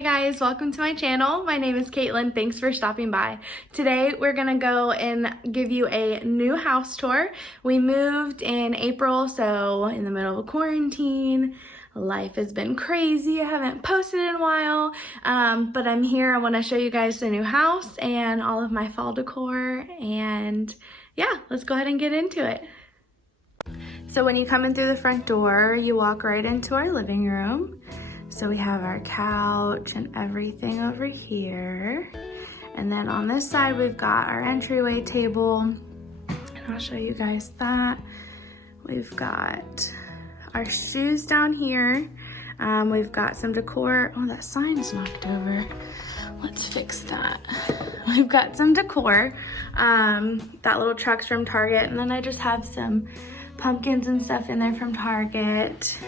Hey guys, welcome to my channel. My name is Caitlin. Thanks for stopping by. Today we're gonna go and give you a new house tour. We moved in April, so in the middle of quarantine. Life has been crazy. I haven't posted in a while, but I'm here. I want to show you guys the new house and all of my fall decor, and yeah, let's go ahead and get into it. So when you come in through the front door, you walk right into our living room. So we have our couch and everything over here. And then on this side, we've got our entryway table. And I'll show you guys that. We've got our shoes down here. We've got some decor. Oh, that sign is knocked over. Let's fix that. We've got some decor. That little truck's from Target. And then I just have some pumpkins and stuff in there from Target.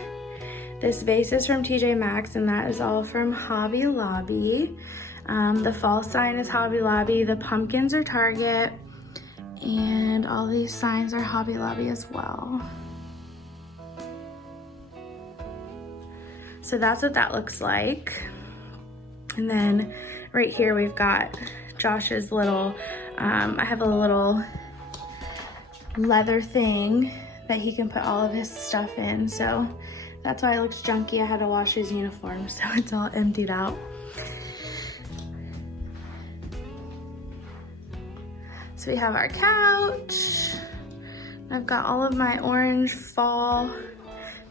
This vase is from TJ Maxx, and that is all from Hobby Lobby. The fall sign is Hobby Lobby. The pumpkins are Target, and all these signs are Hobby Lobby as well. So that's what that looks like. And then right here we've got Josh's little, I have a little leather thing that he can put all of his stuff in. So that's why it looks junky. I had to wash his uniform, so it's all emptied out. So we have our couch. I've got all of my orange fall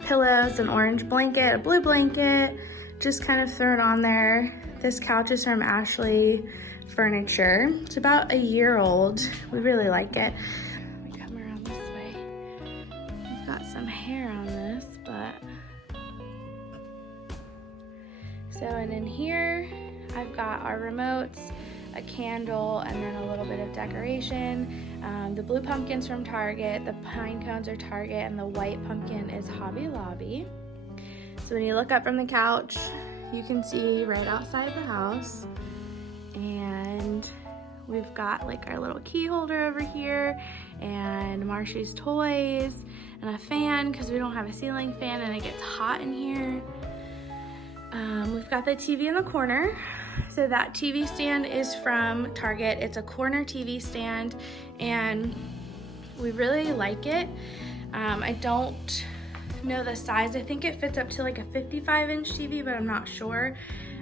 pillows, an orange blanket, a blue blanket, just kind of thrown on there. This couch is from Ashley Furniture. It's about a year old. We really like it. Let me come around this way. We've got some hair on this, but so, and in here, I've got our remotes, a candle, and then a little bit of decoration. The blue pumpkin's from Target, the pine cones are Target, and the white pumpkin is Hobby Lobby. So when you look up from the couch, you can see right outside the house. And we've got like our little key holder over here, and Marshy's toys, and a fan, because we don't have a ceiling fan and it gets hot in here. We've got the TV in the corner. So that TV stand is from Target. It's a corner TV stand, and we really like it. I don't know the size. I think it fits up to like a 55-inch TV, but I'm not sure.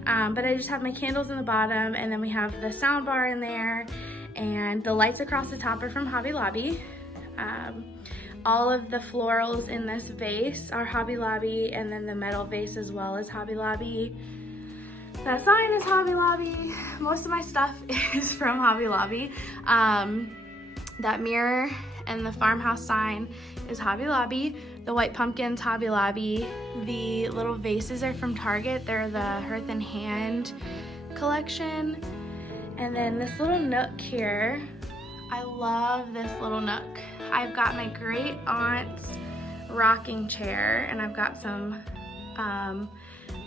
But I just have my candles in the bottom, and then we have the sound bar in there, and the lights across the top are from Hobby Lobby. All of the florals in this vase are Hobby Lobby, and then the metal vase as well is Hobby Lobby. That sign is Hobby Lobby. Most of my stuff is from Hobby Lobby. That mirror and the farmhouse sign is Hobby Lobby. The white pumpkin's Hobby Lobby. The little vases are from Target. They're the Hearth and Hand collection. And then this little nook here, I love this little nook. I've got my great aunt's rocking chair, and I've got some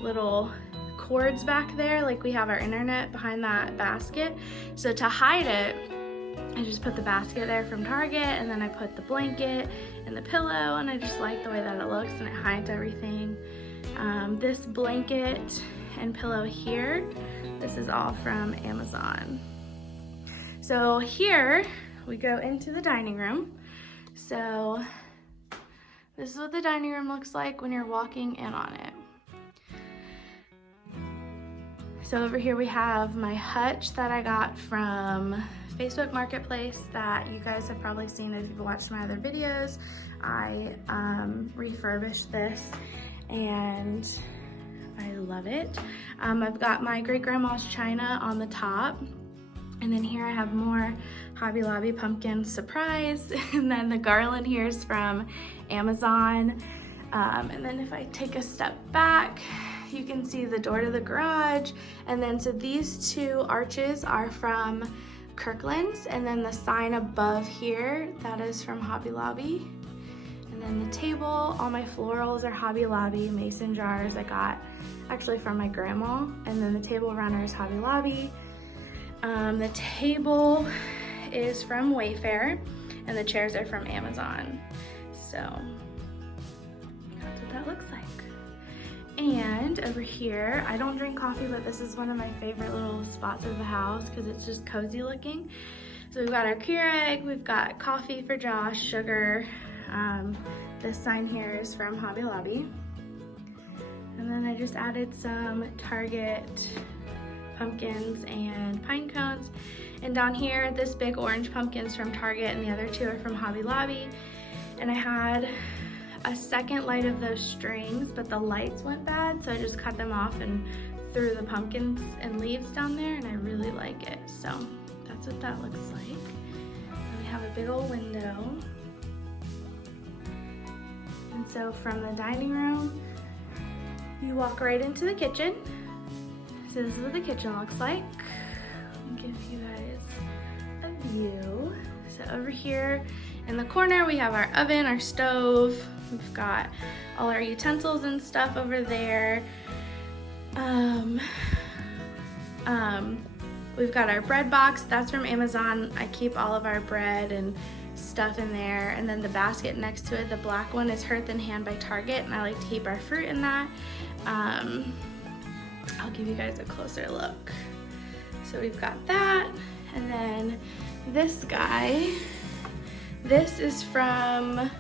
little cords back there, like we have our internet behind that basket. So to hide it, I just put the basket there from Target, and then I put the blanket and the pillow, and I just like the way that it looks, and it hides everything. This blanket and pillow here, this is all from Amazon. So here we go into the dining room. So this is what the dining room looks like when you're walking in on it. So over here we have my hutch that I got from Facebook Marketplace that you guys have probably seen if you've watched my other videos. I refurbished this and I love it. I've got my great grandma's china on the top. And then here I have more Hobby Lobby pumpkin surprise. And then the garland here is from Amazon. And then if I take a step back, you can see the door to the garage. And then so these two arches are from Kirkland's. And then the sign above here, that is from Hobby Lobby. And then the table, all my florals are Hobby Lobby. Mason jars I got actually from my grandma. And then the table runner is Hobby Lobby. The table is from Wayfair, and the chairs are from Amazon. So that's what that looks like. And over here. I don't drink coffee, but this is one of my favorite little spots of the house because it's just cozy looking. So we've got our Keurig, we've got coffee for Josh, sugar. This sign here is from Hobby Lobby. And then I just added some Target pumpkins and pine cones. And down here, this big orange pumpkin's from Target and the other two are from Hobby Lobby. And I had a second light of those strings, but the lights went bad, so I just cut them off and threw the pumpkins and leaves down there, and I really like it. So that's what that looks like. And we have a big old window. And so from the dining room, you walk right into the kitchen. So this is what the kitchen looks like. I'll give you guys a view. So over here in the corner, we have our oven, our stove. We've got all our utensils and stuff over there. We've got our bread box. That's from Amazon. I keep all of our bread and stuff in there. And then the basket next to it, the black one, is Hearth and Hand by Target, and I like to keep our fruit in that. I'll give you guys a closer look. So we've got that, and then this guy, this is from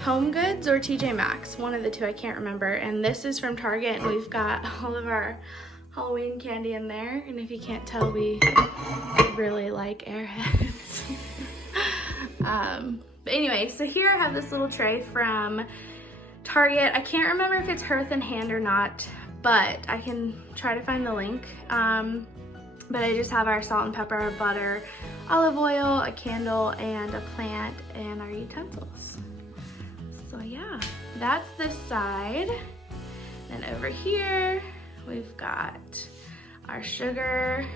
Home Goods or TJ Maxx, one of the two, I can't remember. And this is from Target, and we've got all of our Halloween candy in there. And if you can't tell, we really like Airheads. But anyway, so here I have this little tray from Target. I can't remember if it's Hearth and Hand or not, but I can try to find the link. But I just have our salt and pepper, butter, olive oil, a candle, and a plant, and our utensils. So yeah, that's this side. Then over here, we've got our sugar,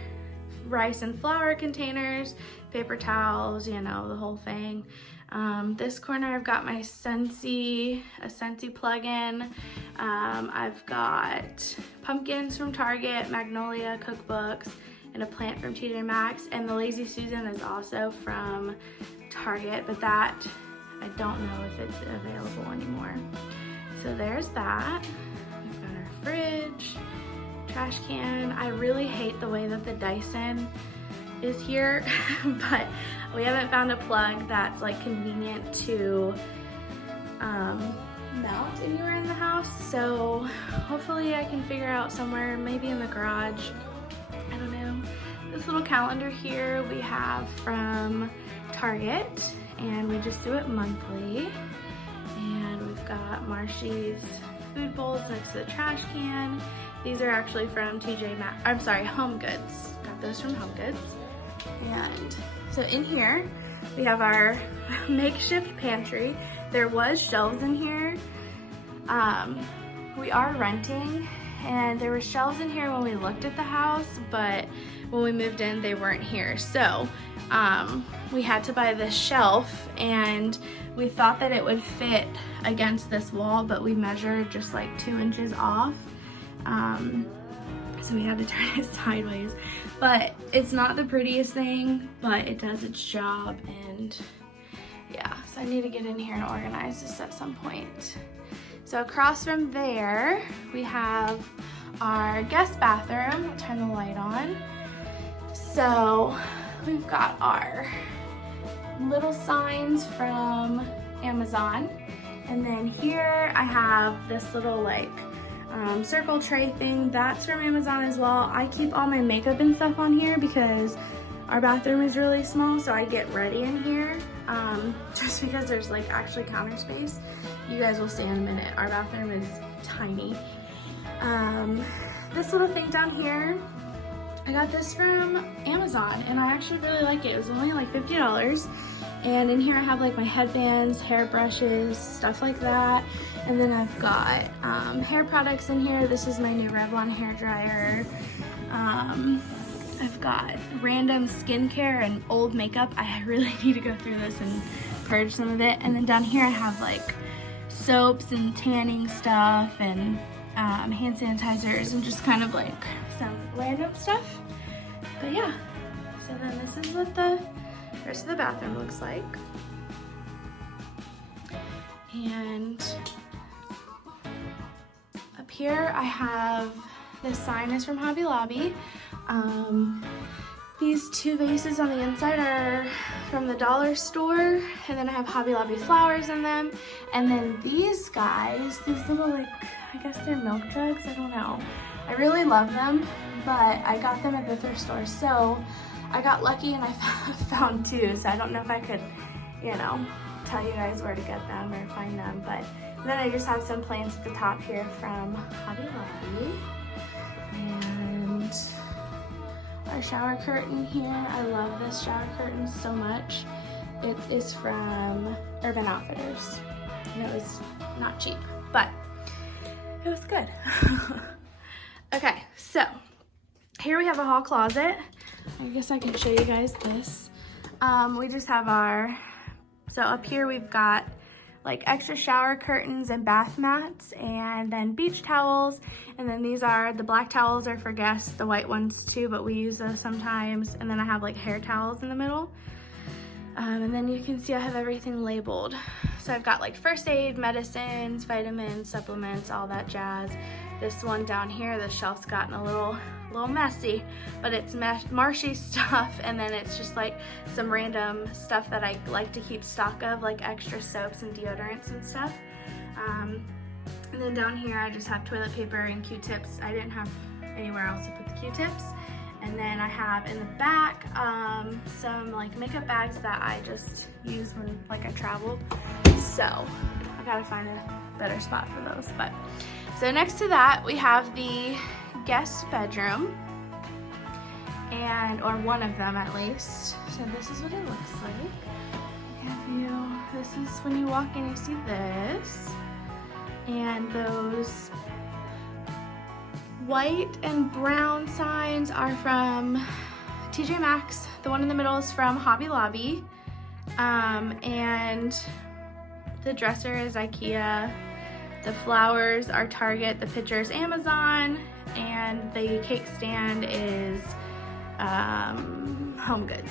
rice and flour containers, paper towels, you know, the whole thing. This corner, I've got my a Scentsy plug-in. I've got pumpkins from Target, Magnolia cookbooks, and a plant from TJ Maxx. And the Lazy Susan is also from Target, but that, I don't know if it's available anymore. So there's that. We've got our fridge, trash can. I really hate the way that the Dyson is here, but we haven't found a plug that's like convenient to mount anywhere in the house. So hopefully I can figure out somewhere, maybe in the garage. I don't know. This little calendar here we have from Target, and we just do it monthly. And we've got Marshy's food bowls next to the trash can. These are actually from Home Goods. Got those from Home Goods. And so in here, we have our makeshift pantry. There was shelves in here. We are renting, and there were shelves in here when we looked at the house, but when we moved in, they weren't here. So we had to buy this shelf, and we thought that it would fit against this wall, but we measured just like 2 inches off. So we had to turn it sideways. But it's not the prettiest thing, but it does its job, and yeah, so I need to get in here and organize this at some point. So across from there, we have our guest bathroom. I'll turn the light on. So we've got our little signs from Amazon. And then here I have this little like circle tray thing. That's from Amazon as well. I keep all my makeup and stuff on here because our bathroom is really small, so I get ready in here just because there's like actually counter space. You guys will see in a minute. Our bathroom is tiny. This little thing down here, I got this from Amazon, and I actually really like it. It was only like $50. And in here I have like my headbands, hair brushes, stuff like that. And then I've got hair products in here. This is my new Revlon hair dryer. I've got random skincare and old makeup. I really need to go through this and purge some of it. And then down here I have like soaps and tanning stuff and hand sanitizers and just kind of like some random stuff. But yeah, so then this is what the rest of the bathroom looks like. And up here I have, this sign is from Hobby Lobby. These two vases on the inside are from the dollar store, and then I have Hobby Lobby flowers in them. And then these guys, these little, like, I guess they're milk jugs, I don't know. I really love them, but I got them at the thrift store, so I got lucky and I found two, so I don't know if I could, you know, tell you guys where to get them or find them. But then I just have some plants at the top here from Hobby Lobby. And our shower curtain here. I love this shower curtain so much. It is from Urban Outfitters, and it was not cheap, but it was good. Okay, so here we have a hall closet. I guess I can show you guys this. We just have our, so up here we've got like extra shower curtains and bath mats, and then beach towels. And then these are, the black towels are for guests, the white ones too, but we use those sometimes. And then I have like hair towels in the middle. And then you can see I have everything labeled. So I've got like first aid, medicines, vitamins, supplements, all that jazz. This one down here, the shelf's gotten a little messy, but it's marshy stuff, and then it's just like some random stuff that I like to keep stock of, like extra soaps and deodorants and stuff. And then down here I just have toilet paper and Q-tips. I didn't have anywhere else to put the Q-tips. And then I have in the back some like makeup bags that I just use when like I travel. So I gotta find a better spot for those. But so next to that we have the guest bedroom, and or one of them at least. So this is what it looks like. This is when you walk in, you see this, and those white and brown signs are from TJ Maxx. The one in the middle is from Hobby Lobby, and the dresser is IKEA. The flowers are Target, the pictures Amazon, and the cake stand is Home Goods.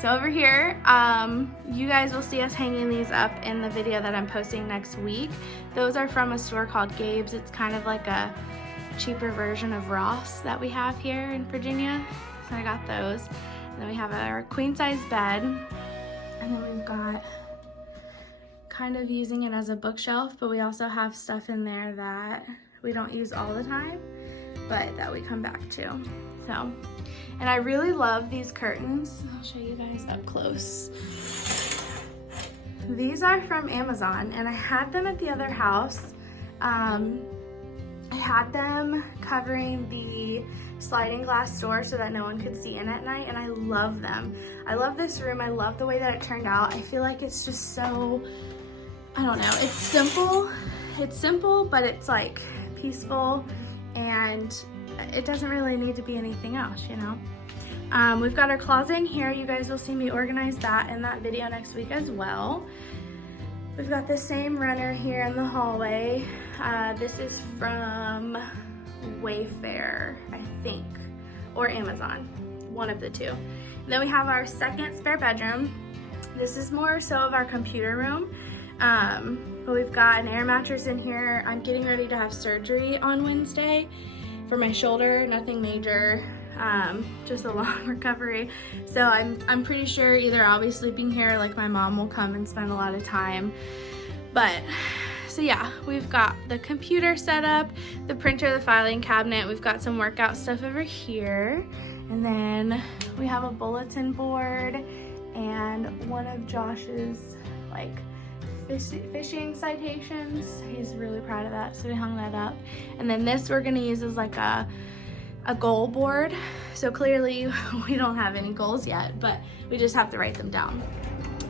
So over here, you guys will see us hanging these up in the video that I'm posting next week. Those are from a store called Gabe's. It's kind of like a cheaper version of Ross that we have here in Virginia. So I got those. And then we have our queen size bed, and then we've got kind of using it as a bookshelf, but we also have stuff in there that we don't use all the time, but that we come back to. So, and I really love these curtains. I'll show you guys up close. These are from Amazon, and I had them at the other house. I had them covering the sliding glass door so that no one could see in at night, and I love them. I love this room. I love the way that it turned out. I feel like it's just so, I don't know, it's simple, but it's like peaceful, and it doesn't really need to be anything else, you know? We've got our closet in here. You guys will see me organize that in that video next week as well. We've got the same runner here in the hallway. This is from Wayfair, I think, or Amazon, one of the two. And then we have our second spare bedroom. This is more so of our computer room. But we've got an air mattress in here. I'm getting ready to have surgery on Wednesday for my shoulder, nothing major, just a long recovery. So I'm pretty sure either I'll be sleeping here, like my mom will come and spend a lot of time. But so yeah, we've got the computer set up, the printer, the filing cabinet. We've got some workout stuff over here. And then we have a bulletin board and one of Josh's like fishing citations. He's really proud of that, so we hung that up. And then this we're gonna use as like a goal board. So clearly we don't have any goals yet, but we just have to write them down.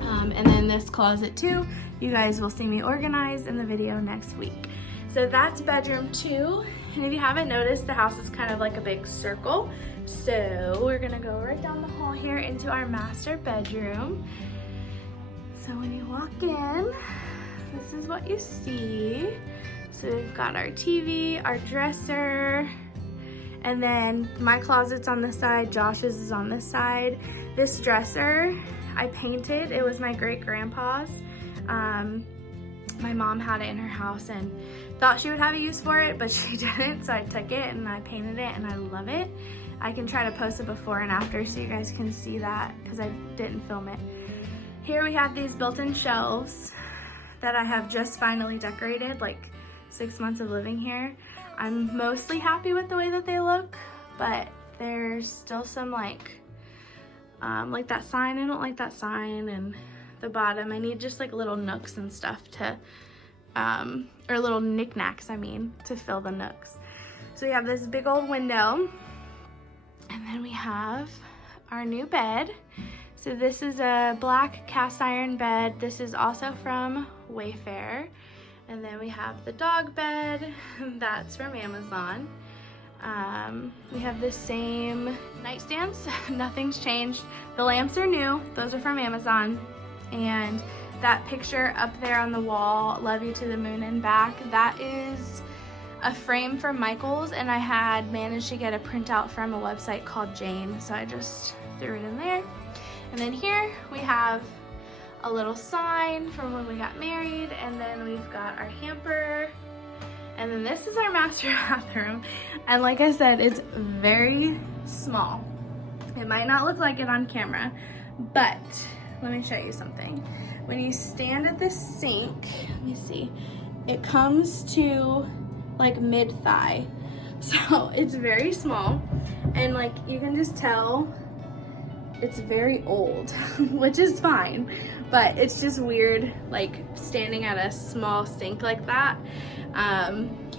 And then this closet too, you guys will see me organize in the video next week. So that's bedroom 2. And if you haven't noticed, the house is kind of like a big circle. So we're gonna go right down the hall here into our master bedroom. So when you walk in, this is what you see. So we've got our TV, our dresser, and then my closet's on this side, Josh's is on this side. This dresser, I painted. It was my great grandpa's. My mom had it in her house, and thought she would have a use for it, but she didn't, so I took it and I painted it and I love it. I can try to post it before and after so you guys can see that because I didn't film it. Here we have these built-in shelves that I have just finally decorated, like 6 months of living here. I'm mostly happy with the way that they look, but there's still some like that sign, I don't like that sign, and the bottom, I need just like little nooks and stuff to, or little knickknacks, I mean, to fill the nooks. So we have this big old window, and then we have our new bed. So this is a black cast iron bed. This is also from Wayfair. And then we have the dog bed, that's from Amazon. We have the same nightstands, nothing's changed. The lamps are new, those are from Amazon. And that picture up there on the wall, Love You to the Moon and Back, that is a frame from Michael's, and I had managed to get a printout from a website called Jane, so I just threw it in there. And then here we have a little sign from when we got married, and then we've got our hamper, and then this is our master bathroom. And like I said, it's very small. It might not look like it on camera, but let me show you something. When you stand at this sink, let me see, it comes to like mid-thigh. So it's very small, and like you can just tell it's very old, which is fine, but it's just weird like standing at a small sink like that.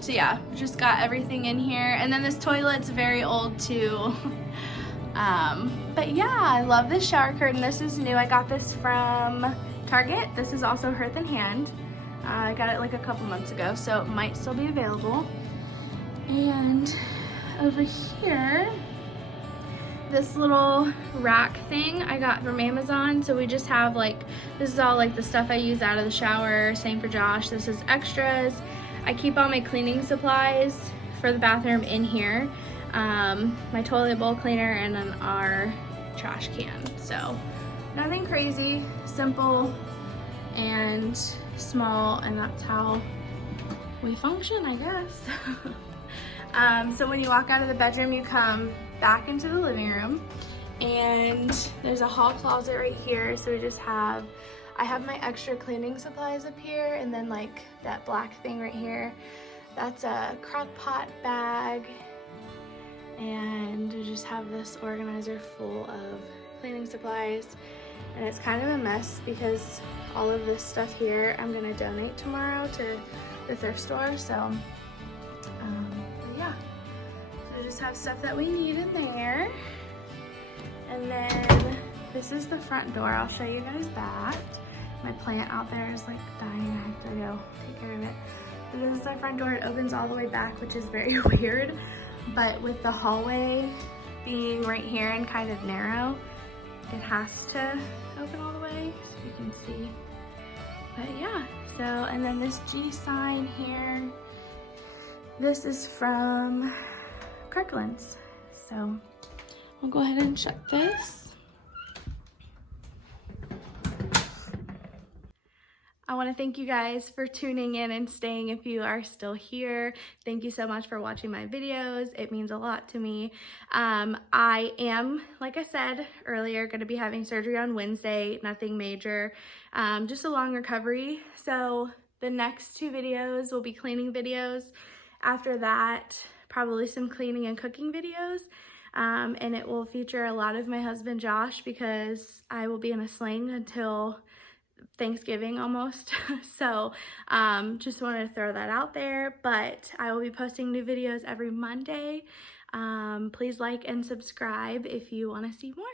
So yeah, just got everything in here, and then this toilet's very old too. But yeah, I love this shower curtain. This is new. I got this from Target. This is also Hearth and Hand. I got it like a couple months ago, so it might still be available. And over here, this little rack thing I got from Amazon. So we just have like, this is all like the stuff I use out of the shower. Same for Josh. This is extras. I keep all my cleaning supplies for the bathroom in here. My toilet bowl cleaner, and then our trash can. So nothing crazy, simple and small, and that's how we function, I guess. So when you walk out of the bedroom, you come back into the living room, and there's a hall closet right here. So we just have, I have my extra cleaning supplies up here, and then like that black thing right here, that's a crock pot bag, and we just have this organizer full of cleaning supplies. And it's kind of a mess because all of this stuff here I'm gonna donate tomorrow to the thrift store. So yeah, so we just have stuff that we need in there. And then this is the front door. I'll show you guys that. My plant out there is like dying. I have to go take care of it. But this is our front door. It opens all the way back, which is very weird. But with the hallway being right here and kind of narrow, it has to open all the way, so you can see. But yeah, so, and then this G sign here, this is from Kirkland's. So I'll go ahead and shut this. I want to thank you guys for tuning in and staying if you are still here. Thank you so much for watching my videos. It means a lot to me. I am, like I said earlier, going to be having surgery on Wednesday. Nothing major, just a long recovery. So the next 2 videos will be cleaning videos. After that, probably some cleaning and cooking videos. And it will feature a lot of my husband Josh because I will be in a sling until Thanksgiving almost. So just wanted to throw that out there, but I will be posting new videos every Monday. Please like and subscribe if you want to see more.